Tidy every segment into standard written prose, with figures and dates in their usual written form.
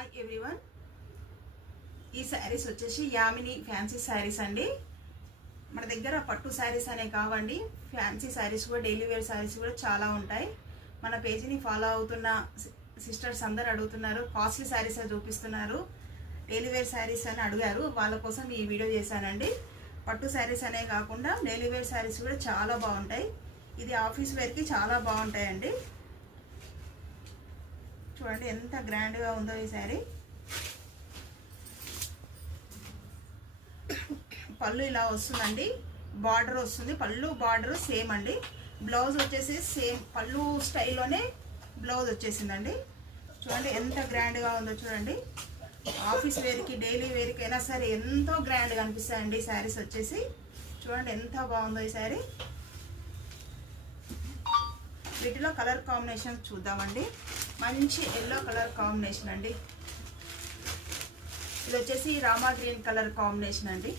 Hi everyone, ఈ శారీస్ వచ్చేసి Yamini fancy saris అండి. మన దగ్గర పట్టు శారీస్ అనే కావండి, ఫ్యాన్సీ శారీస్ కూడా, డైలీ వేర్ శారీస్ కూడా చాలా ఉంటాయి. మన పేజీని ఫాలో అవుతున్న సిస్టర్స్ అందరు అడుగుతున్నారు, కాస్ట్లీ శారీస్ చూపిస్తున్నారు, డైలీ వేర్ శారీస్ అని అడిగారు. వాళ్ళ కోసం ఈ వీడియో చేశానండి. పట్టు శారీస్ అనే కాకుండా డైలీ వేర్ శారీస్ కూడా చాలా బాగుంటాయి. ఇది ఆఫీస్ వేర్కి చాలా బాగుంటాయండి. చూడండి ఎంత గ్రాండ్గా ఉందో ఈ శారీ. పళ్ళు ఇలా వస్తుందండి, బార్డర్ వస్తుంది, పళ్ళు బార్డర్ సేమ్ అండి. బ్లౌజ్ వచ్చేసి సేమ్ పళ్ళు స్టైల్లోనే బ్లౌజ్ వచ్చేసిందండి. చూడండి ఎంత గ్రాండ్గా ఉందో చూడండి. ఆఫీస్ వేర్కి, డైలీ వేర్కి అయినా సరే ఎంతో గ్రాండ్గా అనిపిస్తాయండి ఈ శారీస్ వచ్చేసి. చూడండి ఎంత బాగుందో ఈ శారీ. వీటిలో కలర్ కాంబినేషన్ చూద్దామండి. మంచి ఎల్లో కలర్ కాంబినేషన్ అండి. ఇది వచ్చేసి రామా గ్రీన్ కలర్ కాంబినేషన్ అండి.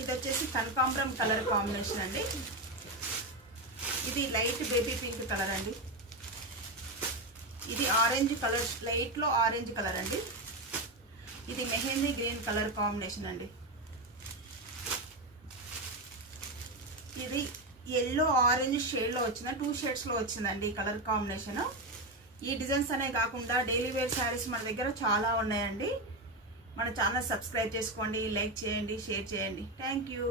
ఇది వచ్చేసి కనకాంబరం కలర్ కాంబినేషన్ అండి. ఇది లైట్ బేబీ పింక్ కలర్ అండి. ఇది ఆరెంజ్ కలర్, లైట్లో ఆరెంజ్ కలర్ అండి. ఇది మెహందీ గ్రీన్ కలర్ కాంబినేషన్ అండి. ఇది ఎల్లో ఆరెంజ్ షేడ్లో వచ్చిన 2 షేడ్స్లో వచ్చిందండి ఈ కలర్ కాంబినేషన్. ఈ డిజైన్స్ అనే కాకుండా డైలీ వేర్ శారీస్ మన దగ్గర చాలా ఉన్నాయండి. మన ఛానల్ సబ్స్క్రైబ్ చేసుకోండి, లైక్ చేయండి, షేర్ చేయండి. Thank you.